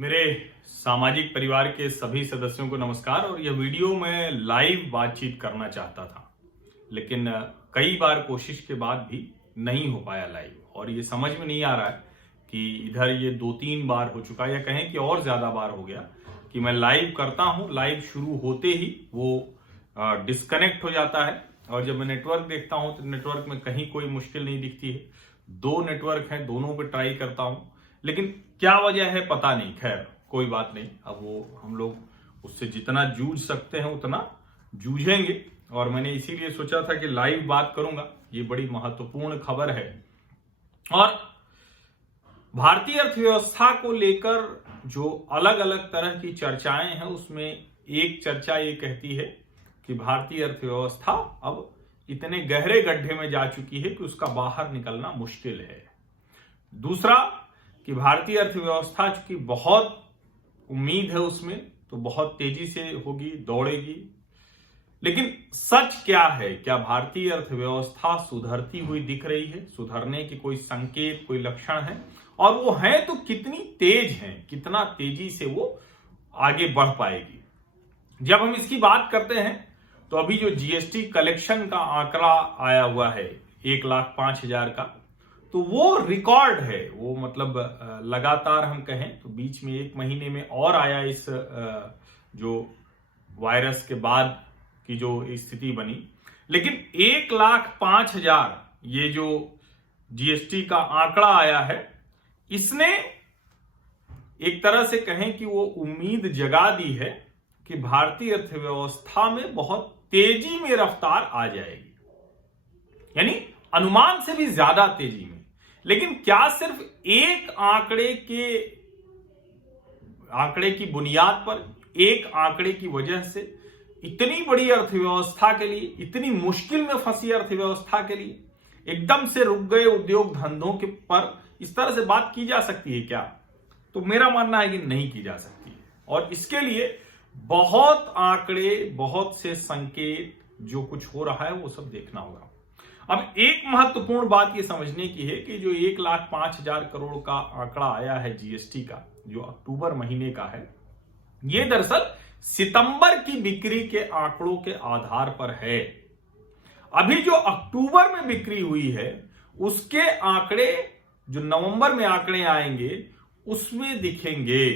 मेरे सामाजिक परिवार के सभी सदस्यों को नमस्कार। और यह वीडियो मैं लाइव बातचीत करना चाहता था, लेकिन कई बार कोशिश के बाद भी नहीं हो पाया लाइव। और ये समझ में नहीं आ रहा है कि इधर ये 2-3 बार हो चुका, या कहें कि और ज्यादा बार हो गया कि मैं लाइव करता हूं, लाइव शुरू होते ही वो डिस्कनेक्ट हो जाता है। और जब मैं नेटवर्क देखता हूं तो नेटवर्क में कहीं कोई मुश्किल नहीं दिखती है। 2 नेटवर्क हैं, दोनों पे ट्राई करता हूं, लेकिन क्या वजह है पता नहीं। खैर कोई बात नहीं, अब वो हम लोग उससे जितना जूझ सकते हैं उतना जूझेंगे। और मैंने इसीलिए सोचा था कि लाइव बात करूंगा, ये बड़ी महत्वपूर्ण खबर है। और भारतीय अर्थव्यवस्था को लेकर जो अलग अलग तरह की चर्चाएं हैं, उसमें एक चर्चा ये कहती है कि भारतीय अर्थव्यवस्था अब इतने गहरे गड्ढे में जा चुकी है कि उसका बाहर निकलना मुश्किल है। दूसरा कि भारतीय अर्थव्यवस्था चूंकि बहुत उम्मीद है उसमें, तो बहुत तेजी से होगी, दौड़ेगी। लेकिन सच क्या है? क्या भारतीय अर्थव्यवस्था सुधरती हुई दिख रही है? सुधरने के कोई संकेत, कोई लक्षण है? और वो है तो कितनी तेज है, कितना तेजी से वो आगे बढ़ पाएगी? जब हम इसकी बात करते हैं तो अभी जो जीएसटी कलेक्शन का आंकड़ा आया हुआ है 1,05,000 का, तो वो रिकॉर्ड है। वो मतलब लगातार हम कहें तो बीच में 1 महीने में और आया इस जो वायरस के बाद की जो स्थिति बनी। लेकिन 1,05,000 ये जो जीएसटी का आंकड़ा आया है, इसने एक तरह से कहें कि वो उम्मीद जगा दी है कि भारतीय अर्थव्यवस्था में बहुत तेजी में रफ्तार आ जाएगी, यानी अनुमान से भी ज्यादा तेजी में। लेकिन क्या सिर्फ एक आंकड़े की बुनियाद पर, एक आंकड़े की वजह से इतनी बड़ी अर्थव्यवस्था के लिए, इतनी मुश्किल में फंसी अर्थव्यवस्था के लिए एकदम से रुक गए उद्योग धंधों के पर इस तरह से बात की जा सकती है क्या? तो मेरा मानना है कि नहीं की जा सकती है। और इसके लिए बहुत आंकड़े, बहुत से संकेत, जो कुछ हो रहा है वो सब देखना होगा। अब एक महत्वपूर्ण बात ये समझने की है कि जो 1,05,000 करोड़ का आंकड़ा आया है जीएसटी का, जो अक्टूबर महीने का है, ये दरअसल सितंबर की बिक्री के आंकड़ों के आधार पर है। अभी जो अक्टूबर में बिक्री हुई है उसके आंकड़े जो नवंबर में आंकड़े आएंगे उसमें दिखेंगे।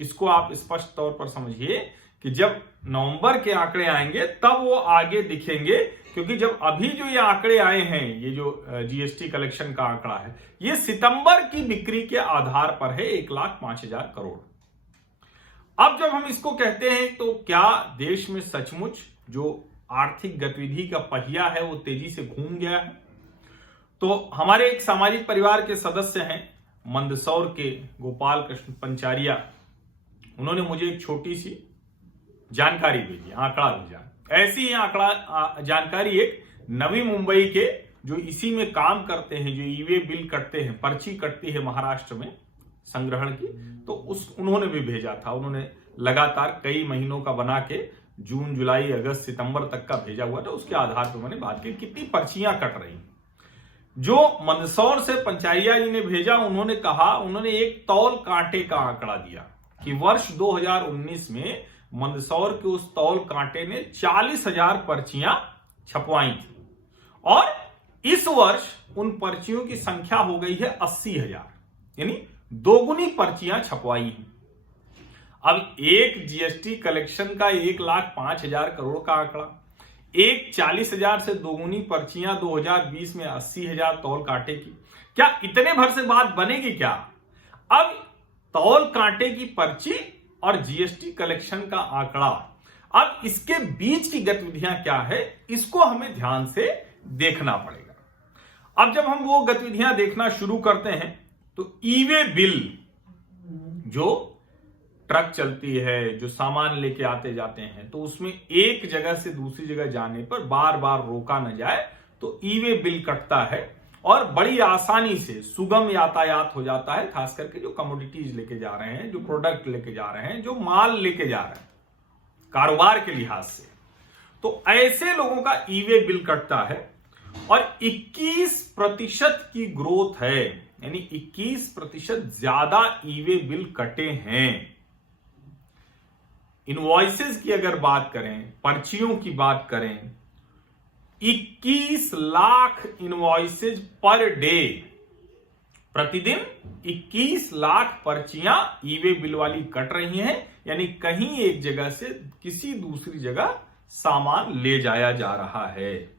इसको आप स्पष्ट तौर पर समझिए कि जब नवंबर के आंकड़े आएंगे तब वो आगे दिखेंगे, क्योंकि जब अभी जो ये आंकड़े आए हैं, ये जो जीएसटी कलेक्शन का आंकड़ा है, ये सितंबर की बिक्री के आधार पर है 1,05,000 करोड़। अब जब हम इसको कहते हैं तो क्या देश में सचमुच जो आर्थिक गतिविधि का पहिया है वो तेजी से घूम गया है? तो हमारे एक सामाजिक परिवार के सदस्य हैं मंदसौर के गोपाल कृष्ण पंचारिया, उन्होंने मुझे एक छोटी सी जानकारी भेजी, आंकड़ा भेजा। ऐसी ही आंकड़ा जानकारी एक नवी मुंबई के जो इसी में काम करते हैं, जो ईवे बिल कटते हैं, पर्ची कटती है महाराष्ट्र में संग्रहण की, तो उन्होंने भी भेजा था। उन्होंने लगातार कई महीनों का बना के जून, जुलाई, अगस्त, सितंबर तक का भेजा हुआ था। उसके आधार पर मैंने बात की कितनी पर्चियां कट रही। जो मंदसौर से पंचारिया जी ने भेजा, उन्होंने कहा, उन्होंने एक तौल कांटे का आंकड़ा दिया कि वर्ष 2019 में मंदसौर के उस तौल कांटे ने 40,000 पर्चियां छपवाई थी, और इस वर्ष उन पर्चियों की संख्या हो गई है 80,000, यानी दोगुनी पर्चियां छपवाई हैं। अब एक जीएसटी कलेक्शन का 1,05,000 करोड़ का आंकड़ा, एक 40,000 से दोगुनी पर्चियां 2020 में 80,000 तौल कांटे की, क्या इतने भर से बात बनेगी क्या? अब तौल कांटे की पर्ची और जीएसटी कलेक्शन का आंकड़ा, अब इसके बीच की गतिविधियां क्या है, इसको हमें ध्यान से देखना पड़ेगा। अब जब हम वो गतिविधियां देखना शुरू करते हैं तो ईवे बिल, जो ट्रक चलती है, जो सामान लेके आते जाते हैं, तो उसमें एक जगह से दूसरी जगह जाने पर बार बार रोका न जाए तो ईवे बिल कटता है, और बड़ी आसानी से सुगम यातायात हो जाता है, खास करके जो कमोडिटीज लेके जा रहे हैं, जो प्रोडक्ट लेके जा रहे हैं, जो माल लेके जा रहे हैं कारोबार के लिहाज से। तो ऐसे लोगों का ईवे बिल कटता है, और 21% की ग्रोथ है, यानी 21% ज्यादा ई वे बिल कटे हैं। इनवॉइसेस की अगर बात करें, पर्चियों की बात करें, 21 लाख इनवॉइसेज पर डे, प्रतिदिन 21 लाख पर्चियां ई वे बिल वाली कट रही हैं। यानी कहीं एक जगह से किसी दूसरी जगह सामान ले जाया जा रहा है।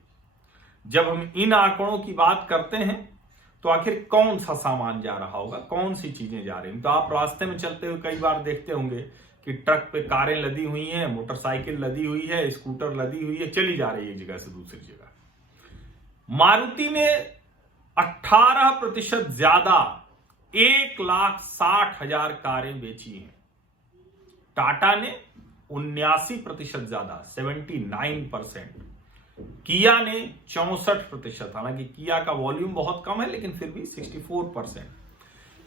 जब हम इन आंकड़ों की बात करते हैं तो आखिर कौन सा सामान जा रहा होगा, कौन सी चीजें जा रही हैं। तो आप रास्ते में चलते हुए कई बार देखते होंगे कि ट्रक पे कारें लदी हुई हैं, मोटरसाइकिल लदी हुई है, स्कूटर लदी हुई है, चली जा रही है एक जगह से दूसरी जगह। मारुति ने 18% ज्यादा 1,60,000 कारें बेची हैं। टाटा ने 79% ज्यादा 79%। किया ने 64%, हालांकि किया का वॉल्यूम बहुत कम है लेकिन फिर भी 64%।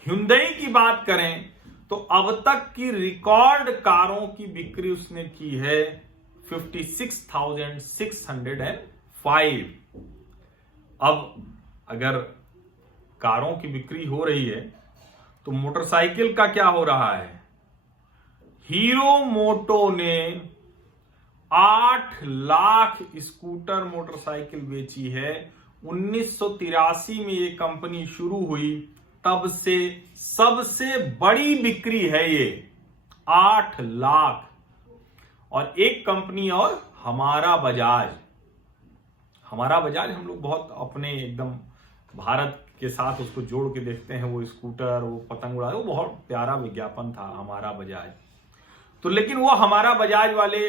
ह्युंडई की बात करें तो अब तक की रिकॉर्ड कारों की बिक्री उसने की है 56,605। अब अगर कारों की बिक्री हो रही है तो मोटरसाइकिल का क्या हो रहा है। हीरो मोटो ने 8 लाख स्कूटर मोटरसाइकिल बेची है। 1983 में ये कंपनी शुरू हुई, तब से सबसे बड़ी बिक्री है ये 8 लाख। और एक कंपनी और हमारा बजाज हम लोग बहुत अपने एकदम भारत के साथ उसको जोड़ के देखते हैं। वो स्कूटर, वो पतंग उड़ा, वो बहुत प्यारा विज्ञापन था हमारा बजाज। तो लेकिन वो हमारा बजाज वाले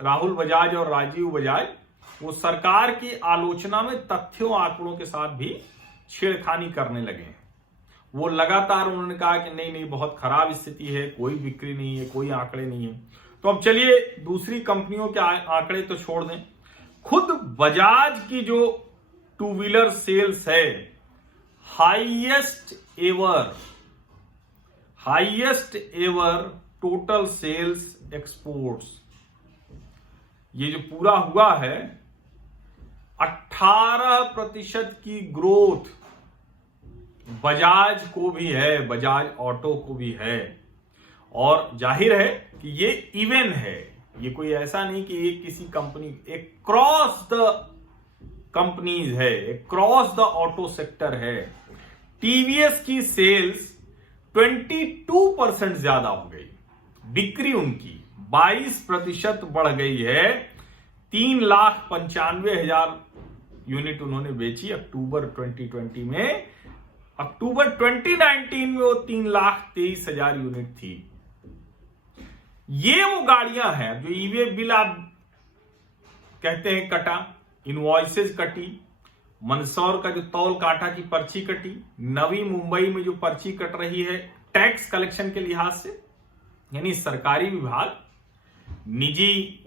राहुल बजाज और राजीव बजाज वो सरकार की आलोचना में तथ्यों आंकड़ों के साथ भी छेड़खानी करने लगे हैं। वो लगातार उन्होंने कहा कि नहीं बहुत खराब स्थिति है, कोई बिक्री नहीं है, कोई आंकड़े नहीं है। तो अब चलिए दूसरी कंपनियों के आंकड़े तो छोड़ दें, खुद बजाज की जो टू व्हीलर सेल्स है highest ever total sales exports, ये जो पूरा हुआ है 18% की ग्रोथ बजाज को भी है, बजाज ऑटो को भी है। और जाहिर है कि ये इवन है, ये कोई ऐसा नहीं कि एक किसी कंपनी, एक क्रॉस द कंपनीज है, एक क्रॉस द ऑटो सेक्टर है। टीवीएस की सेल्स 22% ज्यादा हो गई, बिक्री उनकी 22% बढ़ गई है। 3,95,000 यूनिट उन्होंने बेची अक्टूबर 2020 में। अक्टूबर 2019 में वो 3,23,000 यूनिट थी। ये वो गाड़ियां हैं जो ईवे बिल आप कहते हैं कटा, इनवॉइसेज कटी, मंदसौर का जो तौल काटा की पर्ची कटी, नवी मुंबई में जो पर्ची कट रही है टैक्स कलेक्शन के लिहाज से, यानी सरकारी विभाग, निजी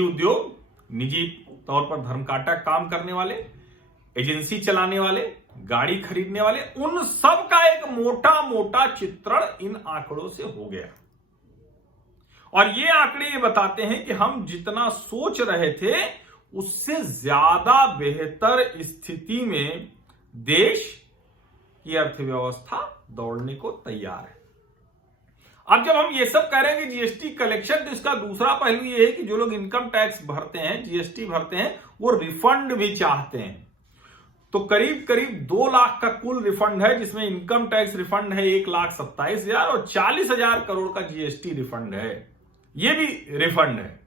उद्योग, निजी तौर पर धर्मकाटा काम करने वाले, एजेंसी चलाने वाले, गाड़ी खरीदने वाले, उन सब का एक मोटा मोटा चित्रण इन आंकड़ों से हो गया। और ये आंकड़े ये बताते हैं कि हम जितना सोच रहे थे उससे ज्यादा बेहतर स्थिति में देश की अर्थव्यवस्था दौड़ने को तैयार है। अब जब हम ये सब कह रहे हैं कि जीएसटी कलेक्शन, तो इसका दूसरा पहलू ये है कि जो लोग इनकम टैक्स भरते हैं, जीएसटी भरते हैं, वो रिफंड भी चाहते हैं। तो करीब करीब 2 लाख का कुल रिफंड है, जिसमें इनकम टैक्स रिफंड है 1,27,000 और 40,000 करोड़ का जीएसटी रिफंड है, ये भी रिफंड है।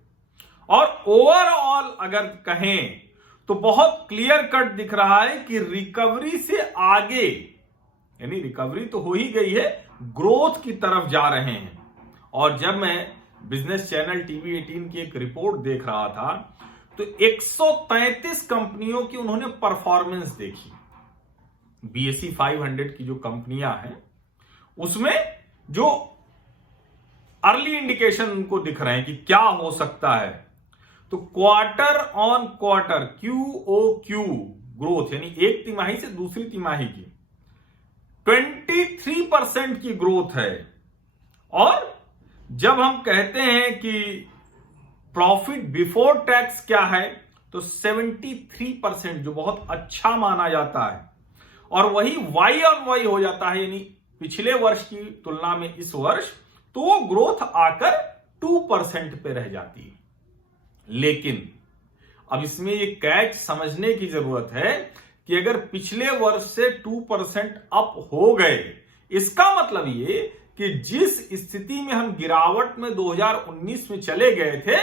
और ओवरऑल अगर कहें तो बहुत क्लियर कट दिख रहा है कि रिकवरी से आगे, यानी रिकवरी तो हो ही गई है, ग्रोथ की तरफ जा रहे हैं। और जब मैं बिजनेस चैनल टीवी 18 की एक रिपोर्ट देख रहा था तो 133 कंपनियों की उन्होंने परफॉर्मेंस देखी। BSE 500 की जो कंपनियां हैं उसमें जो अर्ली इंडिकेशन उनको दिख रहे हैं कि क्या हो सकता है, तो quarter on quarter QOQ growth, यानी एक तिमाही से दूसरी तिमाही की 23% की ग्रोथ है। और जब हम कहते हैं कि प्रॉफिट बिफोर टैक्स क्या है, तो 73%, जो बहुत अच्छा माना जाता है। और वही वाई ऑन वाई हो जाता है, यानी पिछले वर्ष की तुलना में इस वर्ष, तो वो ग्रोथ आकर 2% पे रह जाती है। लेकिन अब इसमें ये कैच समझने की जरूरत है कि अगर पिछले वर्ष से 2% अप हो गए, इसका मतलब ये कि जिस स्थिति में हम गिरावट में 2019 में चले गए थे,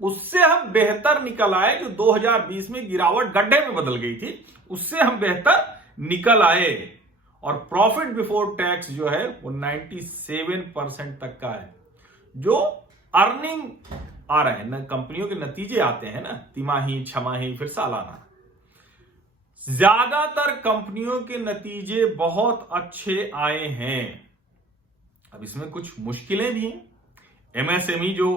उससे हम बेहतर निकल आए। जो 2020 में गिरावट गड्ढे में बदल गई थी, उससे हम बेहतर निकल आए और प्रॉफिट बिफोर टैक्स जो है वो 97% तक का है। जो अर्निंग आ रहे हैं ना, कंपनियों के नतीजे आते हैं ना, तिमाही, छमाही, फिर सालाना, ज्यादातर कंपनियों के नतीजे बहुत अच्छे आए हैं। अब इसमें कुछ मुश्किलें भी हैं। एमएसएमई जो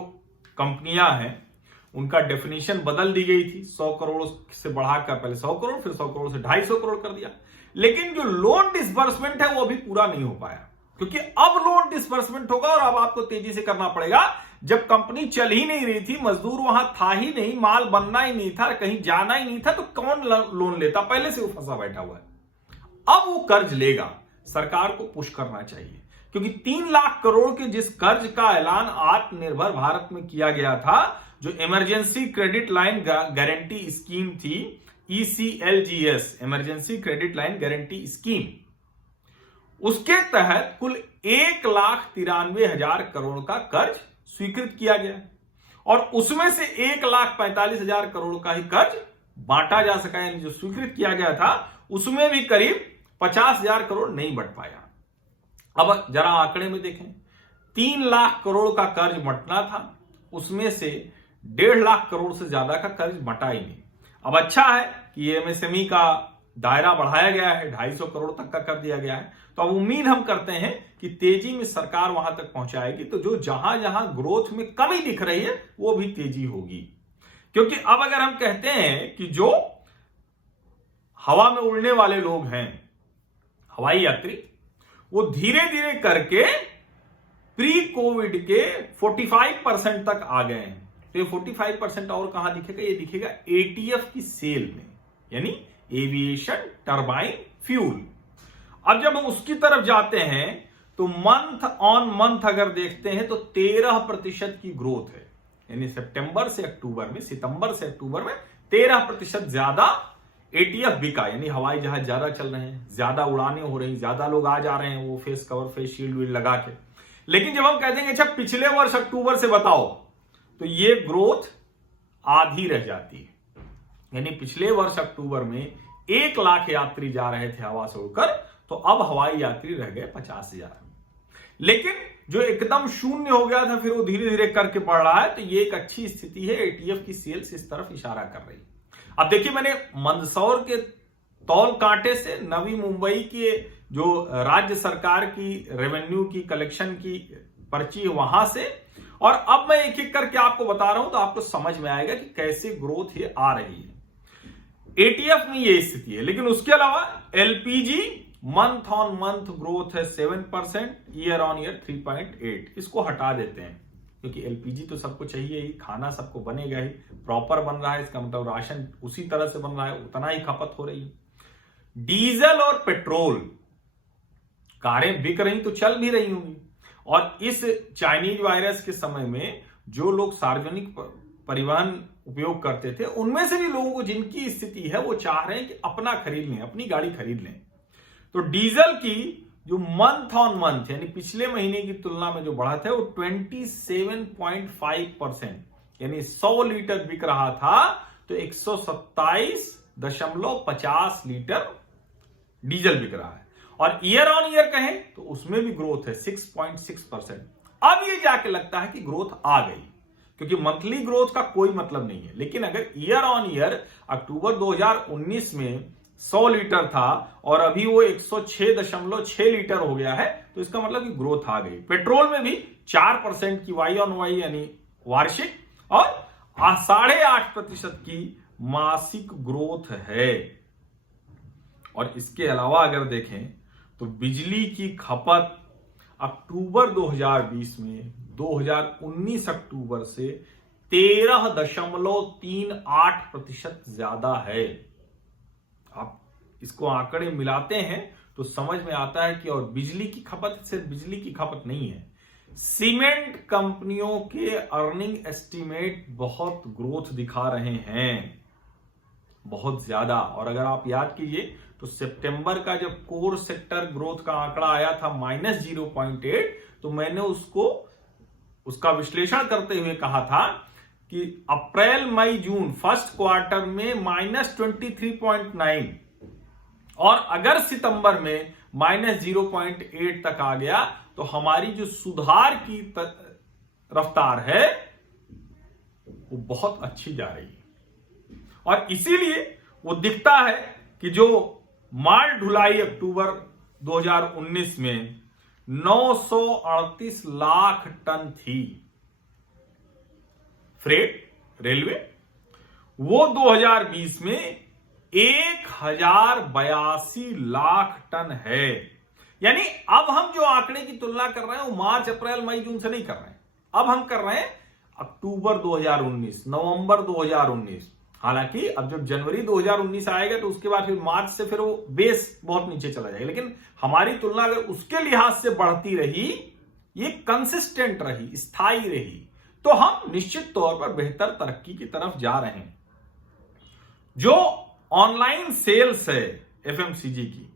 कंपनियां हैं उनका डेफिनेशन बदल दी गई थी, 100 करोड़ से बढ़ाकर पहले 100 करोड़, फिर 100 करोड़ से 250 करोड़ कर दिया। लेकिन जो लोन डिसबर्समेंट है वो अभी पूरा नहीं हो पाया, क्योंकि अब लोन डिसबर्समेंट होगा और अब आपको तेजी से करना पड़ेगा। जब कंपनी चल ही नहीं रही थी, मजदूर वहां था ही नहीं, माल बनना ही नहीं था, कहीं जाना ही नहीं था, तो कौन लोन लेता? पहले से वो फंसा बैठा हुआ है। अब वो कर्ज लेगा, सरकार को पुश करना चाहिए, क्योंकि 3 लाख करोड़ के जिस कर्ज का ऐलान आत्मनिर्भर भारत में किया गया था, जो emergency credit line guarantee scheme थी, ECLGS, emergency credit line guarantee scheme, उसके तहत कुल 1,93,000 करोड़ का कर्ज स्वीकृत किया गया और उसमें से 1,45,000 करोड़ का ही कर्ज बांटा जा सका, यानी जो स्वीकृत किया गया था उसमें भी करीब 50,000 करोड़ नहीं बढ़ पाया। अब जरा आंकड़े में देखें, 3 लाख करोड़ का कर्ज बंटना था, उसमें से 1.5 लाख करोड़ से ज्यादा का कर्ज बंटा ही नहीं। अब अच्छा है कि एमएसएमई का दायरा बढ़ाया गया है, 250 करोड़ तक का कर दिया गया है। तो अब उम्मीद हम करते हैं कि तेजी में सरकार वहां तक पहुंचाएगी, तो जो जहां जहां ग्रोथ में कमी दिख रही है वो भी तेजी होगी। क्योंकि अब अगर हम कहते हैं कि जो हवा में उड़ने वाले लोग हैं, हवाई यात्री, वो धीरे धीरे करके प्री कोविड के 45% तक आ गए हैं, तो ये 45% और कहां दिखेगा? ये दिखेगा एटीएफ की सेल में, यानी एविएशन टरबाइन फ्यूल। अब जब हम उसकी तरफ जाते हैं तो मंथ ऑन मंथ अगर देखते हैं तो 13% की ग्रोथ है, यानी सितंबर से अक्टूबर में 13% ज्यादा एटीएफ बिका, यानी हवाई जहाज ज्यादा चल रहे हैं, ज्यादा उड़ानें हो रही, ज्यादा लोग आ जा रहे हैं वो face cover, face shield wield लगा के। लेकिन जब हम कह देंगे अच्छा पिछले वर्ष अक्टूबर से बताओ, तो ये ग्रोथ आधी रह जाती है। यानी पिछले वर्ष अक्टूबर में 1 लाख यात्री जा रहे थे हवा से उड़कर, तो अब हवाई यात्री रह गए 50,000। लेकिन जो एकदम शून्य हो गया था फिर वो धीरे धीरे करके बढ़ रहा है, तो ये एक अच्छी स्थिति है। एटीएफ की सेल्स इस तरफ इशारा कर रही है। अब देखिए, मैंने मंदसौर के तौल कांटे से नवी मुंबई के जो राज्य सरकार की रेवेन्यू की कलेक्शन की पर्ची वहां से, और अब मैं एक एक करके आपको बता रहा हूं तो आपको समझ में आएगा कि कैसे ग्रोथ ये आ रही है। एटीएफ में ये स्थिति है। लेकिन उसके अलावा LPG month on month growth है 7%, ईयर ऑन ईयर 3.8। इसको हटा देते हैं क्योंकि एलपीजी तो सबको चाहिए ही, खाना सबको बनेगा ही, प्रॉपर बन रहा है, इसका मतलब राशन उसी तरह से बन रहा है, उतना ही खपत हो रही है। डीजल और पेट्रोल, कारें बिक रही तो चल भी रही होंगी, और इस चाइनीज वायरस के समय में जो लोग सार्वजनिक परिवहन उपयोग करते थे, उनमें से भी लोगों को जिनकी स्थिति है वो चाह रहे हैं कि अपना खरीद लें, अपनी गाड़ी खरीद लें। तो डीजल की जो मंथ ऑन मंथ यानी पिछले महीने की तुलना में जो बढ़त है वो 27.5%, यानी 100 लीटर बिक रहा था तो 127.50 लीटर डीजल बिक रहा है। और ईयर ऑन ईयर कहें तो उसमें भी ग्रोथ है 6.6%। अब ये जाके लगता है कि ग्रोथ आ गई, क्योंकि मंथली ग्रोथ का कोई मतलब नहीं है। लेकिन अगर ईयर ऑन ईयर अक्टूबर 2019 में 100 लीटर था और अभी वो 106.6 लीटर हो गया है, तो इसका मतलब कि ग्रोथ आ गई। पेट्रोल में भी 4% की वाई ऑन वाई यानी वार्षिक और 8.5% की मासिक ग्रोथ है। और इसके अलावा अगर देखें तो बिजली की खपत अक्टूबर 2020 में 2019 अक्टूबर से 13.38% ज्यादा है। आप इसको आंकड़े मिलाते हैं तो समझ में आता है कि और बिजली की खपत सिर्फ बिजली की खपत नहीं है, सीमेंट कंपनियों के अर्निंग एस्टीमेट बहुत ग्रोथ दिखा रहे हैं, बहुत ज्यादा। और अगर आप याद कीजिए तो सितंबर का जब कोर सेक्टर ग्रोथ का आंकड़ा आया था -0.8, तो मैंने उसका विश्लेषण करते हुए कहा था कि अप्रैल मई जून फर्स्ट क्वार्टर में -23.9 और अगर सितंबर में -0.8 तक आ गया तो हमारी जो सुधार की रफ्तार है वो बहुत अच्छी जा रही है। और इसीलिए वो दिखता है कि जो माल ढुलाई अक्टूबर 2019 में 938 लाख टन थी फ्रेट रेलवे, वो 2020 में 1082 लाख टन है। यानी अब हम जो आंकड़े की तुलना कर रहे हैं वो मार्च अप्रैल मई जून से नहीं कर रहे हैं, अब हम कर रहे हैं अक्टूबर 2019 नवंबर 2019। हालांकि अब जब जनवरी 2019 आएगा तो उसके बाद फिर मार्च से फिर वो बेस बहुत नीचे चला जाएगा, लेकिन हमारी तुलना अगर उसके लिहाज से बढ़ती रही, ये कंसिस्टेंट रही, स्थायी रही, तो हम निश्चित तौर पर बेहतर तरक्की की तरफ जा रहे हैं। जो ऑनलाइन सेल्स है एफएमसीजी की,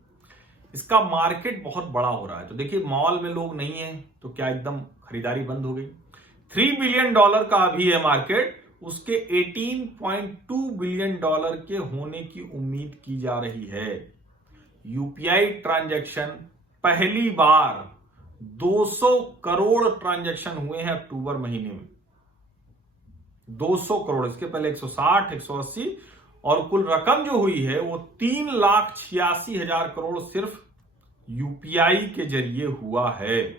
इसका मार्केट बहुत बड़ा हो रहा है। तो देखिए मॉल में लोग नहीं है तो क्या एकदम खरीदारी बंद हो गई? $3 बिलियन का अभी है मार्केट, उसके $18.2 बिलियन के होने की उम्मीद की जा रही है। यूपीआई ट्रांजैक्शन पहली बार 200 करोड़ ट्रांजैक्शन हुए हैं अक्टूबर महीने में, 200 करोड़, इसके पहले 160 180, और कुल रकम जो हुई है वो 3,86,000 करोड़ सिर्फ यूपीआई के जरिए हुआ है।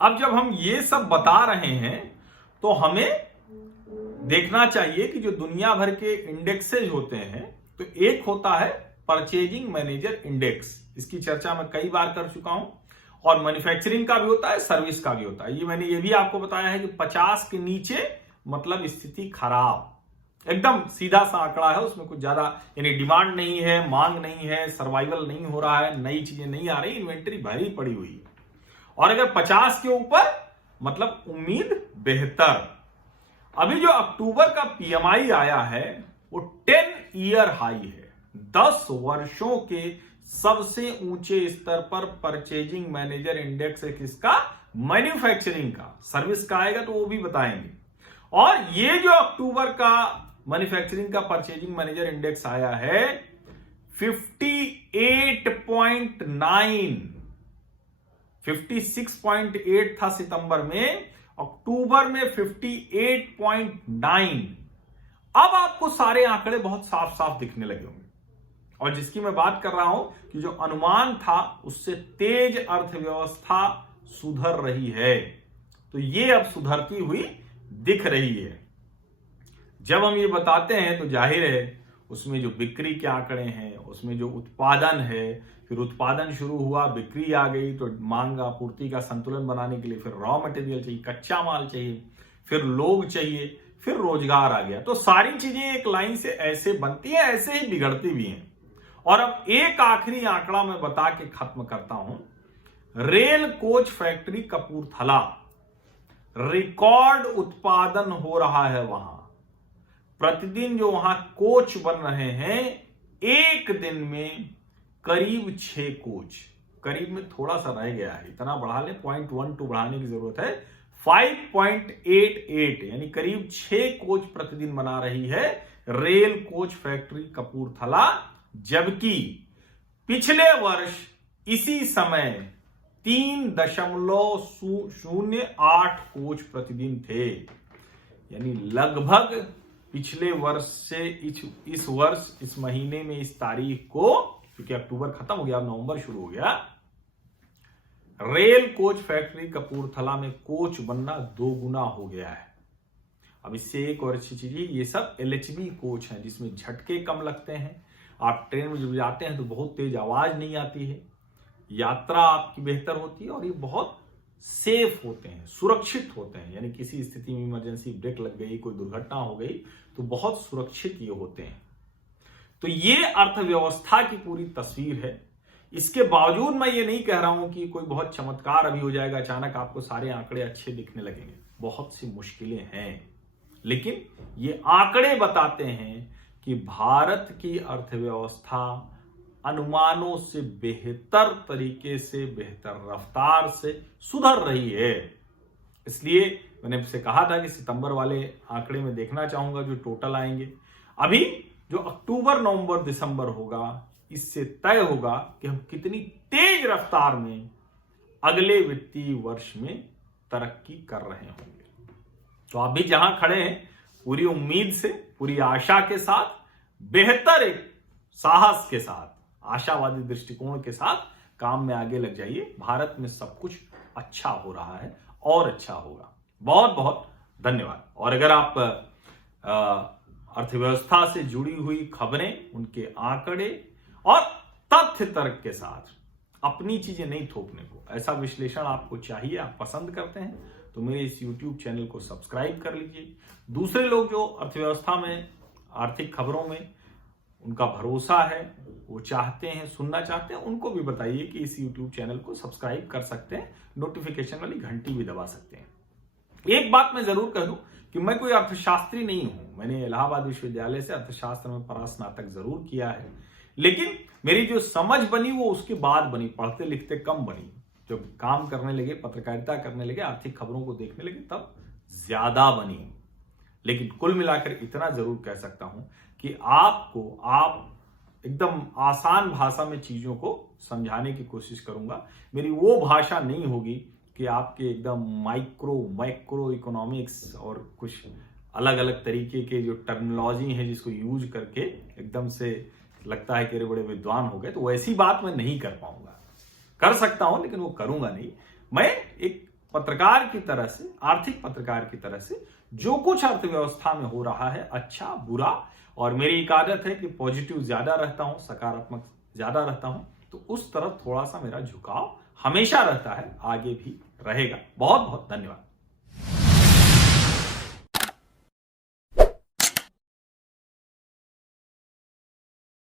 अब जब हम ये सब बता रहे हैं तो हमें देखना चाहिए कि जो दुनिया भर के इंडेक्सेज होते हैं, तो एक होता है परचेजिंग मैनेजर इंडेक्स, इसकी चर्चा मैं कई बार कर चुका हूं, और मैन्युफैक्चरिंग का भी होता है, सर्विस का भी होता है। मैंने ये भी आपको बताया है कि 50 के नीचे मतलब स्थिति खराब, एकदम सीधा सा आंकड़ा है, उसमें कुछ ज्यादा यानी डिमांड नहीं है, मांग नहीं है, सर्वाइवल नहीं हो रहा है, नई चीजें नहीं आ रही, इन्वेंटरी भरी पड़ी हुई है। और अगर 50 के ऊपर मतलब उम्मीद बेहतर। अभी जो अक्टूबर का पीएमआई आया है वो 10 ईयर हाई है, 10 वर्षों के सबसे ऊंचे स्तर पर परचेजिंग मैनेजर इंडेक्स है। किसका? मैन्युफैक्चरिंग का। सर्विस का आएगा तो वो भी बताएंगे। और ये जो अक्टूबर का मैन्युफैक्चरिंग का परचेजिंग मैनेजर इंडेक्स आया है 58.9, 56.8 था सितंबर में, अक्टूबर में 58.9। अब आपको सारे आंकड़े बहुत साफ साफ दिखने लगे होंगे, और जिसकी मैं बात कर रहा हूं कि जो अनुमान था उससे तेज अर्थव्यवस्था सुधर रही है, तो ये अब सुधरती हुई दिख रही है। जब हम ये बताते हैं तो जाहिर है उसमें जो बिक्री के आंकड़े हैं, उसमें जो उत्पादन है, फिर उत्पादन शुरू हुआ, बिक्री आ गई, तो मांग आपूर्ति का संतुलन बनाने के लिए फिर रॉ मटेरियल चाहिए, कच्चा माल चाहिए, फिर लोग चाहिए, फिर रोजगार आ गया। तो सारी चीजें एक लाइन से ऐसे बनती है, ऐसे ही बिगड़ती भी हैं। और अब एक आखिरी आंकड़ा मैं बता के खत्म करता हूं। Rail coach factory Kapurthala, record उत्पादन हो रहा है वहां। प्रतिदिन जो वहां कोच बन रहे हैं, एक दिन में करीब 6 कोच, करीब में थोड़ा सा रह गया है, इतना बढ़ा ले, 0.12 बढ़ाने की जरूरत है, 5.88 यानी करीब 6 कोच प्रतिदिन बना रही है रेल कोच फैक्ट्री कपूरथला। जबकि पिछले वर्ष इसी समय 3.08 कोच प्रतिदिन थे, यानी लगभग पिछले वर्ष से इस वर्ष इस महीने में इस तारीख को, क्योंकि अक्टूबर खत्म हो गया, नवंबर शुरू हो गया, रेल कोच फैक्ट्री कपूरथला में कोच बनना 2 गुना हो गया है। अब इससे एक और अच्छी चीज, ये सब एलएचबी कोच हैं जिसमें झटके कम लगते हैं। आप ट्रेन में जब जाते हैं तो बहुत तेज आवाज नहीं आती है, यात्रा आपकी बेहतर होती है, और ये बहुत सेफ होते हैं, सुरक्षित होते हैं। यानी किसी स्थिति में इमरजेंसी ब्रेक लग गई, कोई दुर्घटना हो गई, तो बहुत सुरक्षित ये होते हैं। तो ये अर्थव्यवस्था की पूरी तस्वीर है। इसके बावजूद मैं ये नहीं कह रहा हूं कि कोई बहुत चमत्कार अभी हो जाएगा, अचानक आपको सारे आंकड़े अच्छे दिखने लगेंगे। बहुत सी मुश्किलें हैं, लेकिन ये आंकड़े बताते हैं कि भारत की अर्थव्यवस्था अनुमानों से बेहतर तरीके से, बेहतर रफ्तार से सुधर रही है। इसलिए मैंने आपसे कहा था कि सितंबर वाले आंकड़े में देखना चाहूंगा जो टोटल आएंगे। अभी जो अक्टूबर, नवंबर, दिसंबर होगा, इससे तय होगा कि हम कितनी तेज रफ्तार में अगले वित्तीय वर्ष में तरक्की कर रहे होंगे। तो आप भी जहां खड़े हैं, पूरी उम्मीद से, पूरी आशा के साथ, बेहतर एक साहस के साथ, आशावादी दृष्टिकोण के साथ काम में आगे लग जाइए। भारत में सब कुछ अच्छा हो रहा है और अच्छा होगा। बहुत बहुत धन्यवाद। और अगर आप अर्थव्यवस्था से जुड़ी हुई खबरें, उनके आंकड़े और तथ्य तर्क के साथ अपनी चीजें नहीं थोपने को, ऐसा विश्लेषण आपको चाहिए, आप पसंद करते हैं, तो मेरे इस YouTube चैनल को सब्सक्राइब कर लीजिए। दूसरे लोग जो अर्थव्यवस्था में, आर्थिक खबरों में उनका भरोसा है, वो चाहते हैं, सुनना चाहते हैं, उनको भी बताइए कि इस YouTube चैनल को सब्सक्राइब कर सकते हैं, नोटिफिकेशन वाली घंटी भी दबा सकते हैं। एक बात मैं जरूर कह दूं कि मैं कोई अर्थशास्त्री नहीं हूं। मैंने इलाहाबाद विश्वविद्यालय से अर्थशास्त्र में परास्नातक जरूर किया है, लेकिन मेरी जो समझ बनी वो उसके बाद बनी, पढ़ते लिखते कम बनी। जब काम करने लगे, पत्रकारिता करने लगे, आर्थिक खबरों को देखने लगे, तब ज्यादा बनी। लेकिन कुल मिलाकर इतना जरूर कह सकता हूं कि आप एकदम आसान भाषा में चीजों को समझाने की कोशिश करूंगा। मेरी वो भाषा नहीं होगी कि आपके एकदम माइक्रो इकोनॉमिक्स और कुछ अलग अलग तरीके के जो टर्मिनोलॉजी है जिसको यूज करके एकदम से लगता है कि बड़े विद्वान हो गए, तो वैसी बात मैं नहीं कर पाऊंगा। कर सकता हूं लेकिन वो करूंगा नहीं। मैं एक पत्रकार की तरह से, आर्थिक पत्रकार की तरह से, जो कुछ अर्थव्यवस्था में हो रहा है, अच्छा बुरा, और मेरी एक आदत है कि पॉजिटिव ज्यादा रहता हूं, सकारात्मक ज्यादा रहता हूं, तो उस तरफ थोड़ा सा मेरा झुकाव हमेशा रहता है, आगे भी रहेगा। बहुत बहुत धन्यवाद।